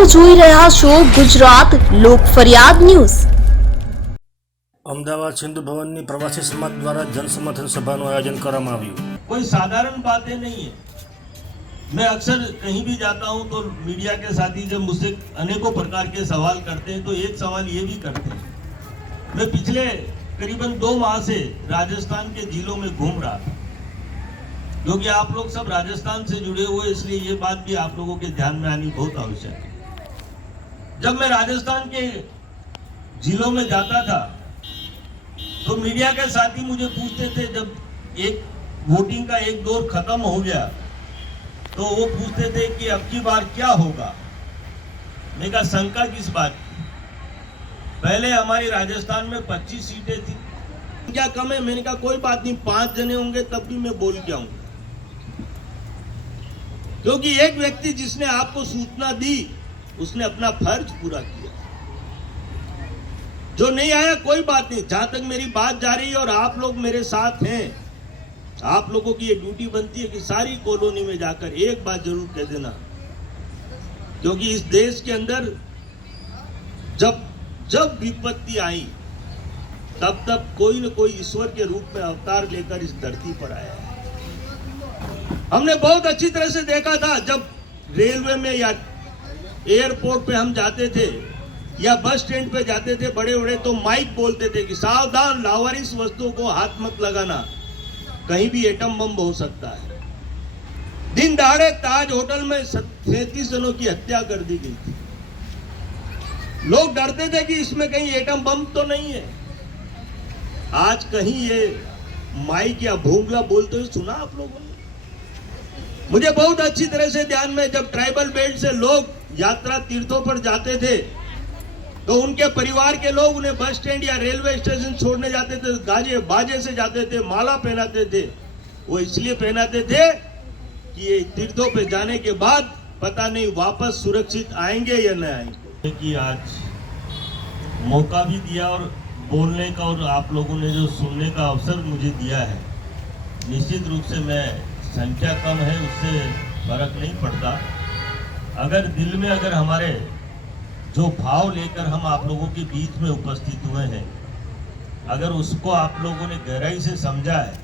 જોઈ રહ્યા છો ગુજરાત લોક ફરિયાદ ન્યૂઝ। અમદાવાદ સિંધુ ભવનની પ્રવાસી સમાજ દ્વારા જનસમર્થન સભાનું આયોજન કરવામાં આવ્યું। कोई साधारण बातें नहीं है। मैं अक्सर कहीं भी जाता हूं तो मीडिया के साथी जब मुझसे अनेकों प्रकार के सवाल करते हैं तो एक सवाल ये भी करते हैं। मैं पिछले करीबन 2 माह से राजस्थान के जिलों में घूम रहा था, क्योंकि आप लोग सब राजस्थान से जुड़े हुए, इसलिए ये बात भी आप लोगों के ध्यान में आनी बहुत आवश्यक है। जब मैं राजस्थान के जिलों में जाता था तो मीडिया के साथी मुझे पूछते थे, जब एक वोटिंग का एक दौर खत्म हो गया तो वो पूछते थे कि अब की बार क्या होगा। मैं कहा शंका किस बात की, पहले हमारी राजस्थान में 25 सीटें थी, क्या कम है? मैंने कहा कोई बात नहीं, 5 जने होंगे तब भी मैं बोल के आऊंगा, क्योंकि एक व्यक्ति जिसने आपको सूचना दी उसने अपना फर्ज पूरा किया। जो नहीं आया कोई बात नहीं, जहां तक मेरी बात जा रही है और आप लोग मेरे साथ हैं, आप लोगों की ये ड्यूटी बनती है कि सारी कॉलोनी में जाकर एक बात जरूर कह देना, क्योंकि इस देश के अंदर जब जब विपत्ति आई तब तब कोई न कोई ईश्वर के रूप में अवतार लेकर इस धरती पर आया है। हमने बहुत अच्छी तरह से देखा था, जब रेलवे में या एयरपोर्ट पे हम जाते थे या बस स्टैंड पे जाते थे बड़े बड़े, तो माइक बोलते थे कि सावधान, लावारिस वस्तुओं को हाथ मत लगाना, कहीं भी एटम बम हो सकता है। दिन दहाड़े ताज होटल में 37 जनों की हत्या कर दी गई थी। लोग डरते थे कि इसमें कहीं एटम बम तो नहीं है। आज कहीं ये माइक या भूंगला बोलते हुए सुना आप लोगों ने? मुझे बहुत अच्छी तरह से ध्यान में, जब ट्राइबल बेल्ट से लोग यात्रा तीर्थों पर जाते थे तो उनके परिवार के लोग उन्हें बस स्टैंड या रेलवे स्टेशन छोड़ने जाते थे, गाजे बाजे से जाते थे, माला पहनाते थे। वो इसलिए पहनाते थे कि ये तीर्थों पे जाने के बाद पता नहीं वापस सुरक्षित आएंगे या नहीं आएंगे। कि आज मौका भी दिया और बोलने का, और आप लोगों ने जो सुनने का अवसर मुझे दिया है, निश्चित रूप से मैं संख्या कम है उससे फर्क नहीं पड़ता। अगर दिल में अगर हमारे जो भाव लेकर हम आप लोगों के बीच में उपस्थित हुए हैं, अगर उसको आप लोगों ने गहराई से समझा है,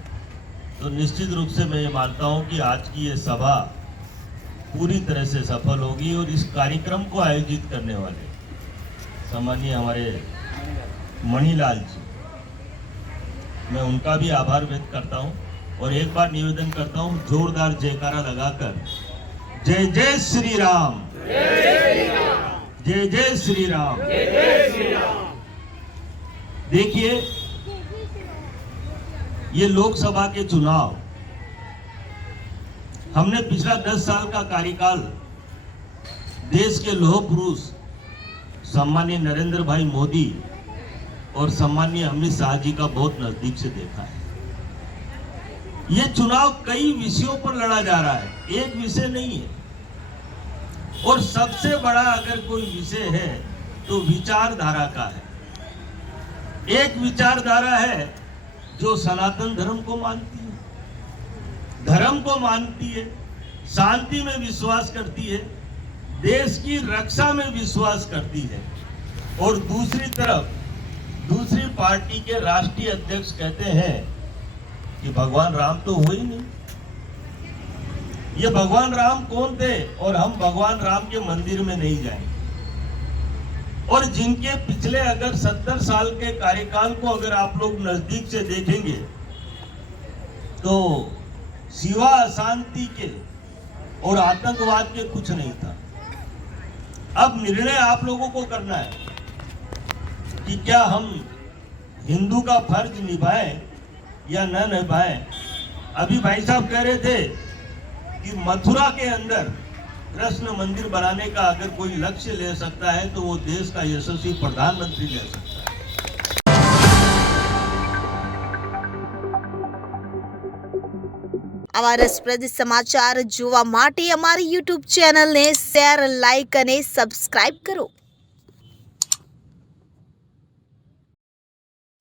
तो निश्चित रूप से मैं ये मानता हूं कि आज की ये सभा पूरी तरह से सफल होगी। और इस कार्यक्रम को आयोजित करने वाले सम्मानीय हमारे मणिलाल जी, मैं उनका भी आभार व्यक्त करता हूं और एक बार निवेदन करता हूं, जोरदार जयकारा लगाकर जय जय श्री राम, जय जय श्री राम, जय जय श्री राम। देखिए, ये लोकसभा के चुनाव, हमने पिछला 10 साल का कार्यकाल देश के लौह पुरुष सम्मानीय नरेंद्र भाई मोदी और सम्मानीय अमित शाह जी का बहुत नजदीक से देखा है। ये चुनाव कई विषयों पर लड़ा जा रहा है, एक विषय नहीं है। और सबसे बड़ा अगर कोई विषय है तो विचारधारा का है। एक विचारधारा है जो सनातन धर्म को मानती है, धर्म को मानती है, शांति में विश्वास करती है, देश की रक्षा में विश्वास करती है। और दूसरी तरफ दूसरी पार्टी के राष्ट्रीय अध्यक्ष कहते हैं कि भगवान राम तो हुए ही नहीं। ये भगवान राम कौन थे? और हम भगवान राम के मंदिर में नहीं जाएंगे। और जिनके पिछले अगर 70 साल के कार्यकाल को अगर आप लोग नजदीक से देखेंगे तो सिवा अशांति के और आतंकवाद के कुछ नहीं था। अब निर्णय आप लोगों को करना है कि क्या हम हिंदू का फर्ज निभाएं या न निभाएं। अभी भाई साहब कह रहे थे कि मथुरा के अंदर कृष्ण मंदिर बनाने का अगर कोई लक्ष्य ले सकता है तो वो देश का यशस्वी प्रधानमंत्री ले सकता है। આવા રસપ્રદ સમાચાર જોવા માટે અમારી YouTube ચેનલને શેર, લાઇક અને સબસ્ક્રાઇબ કરો।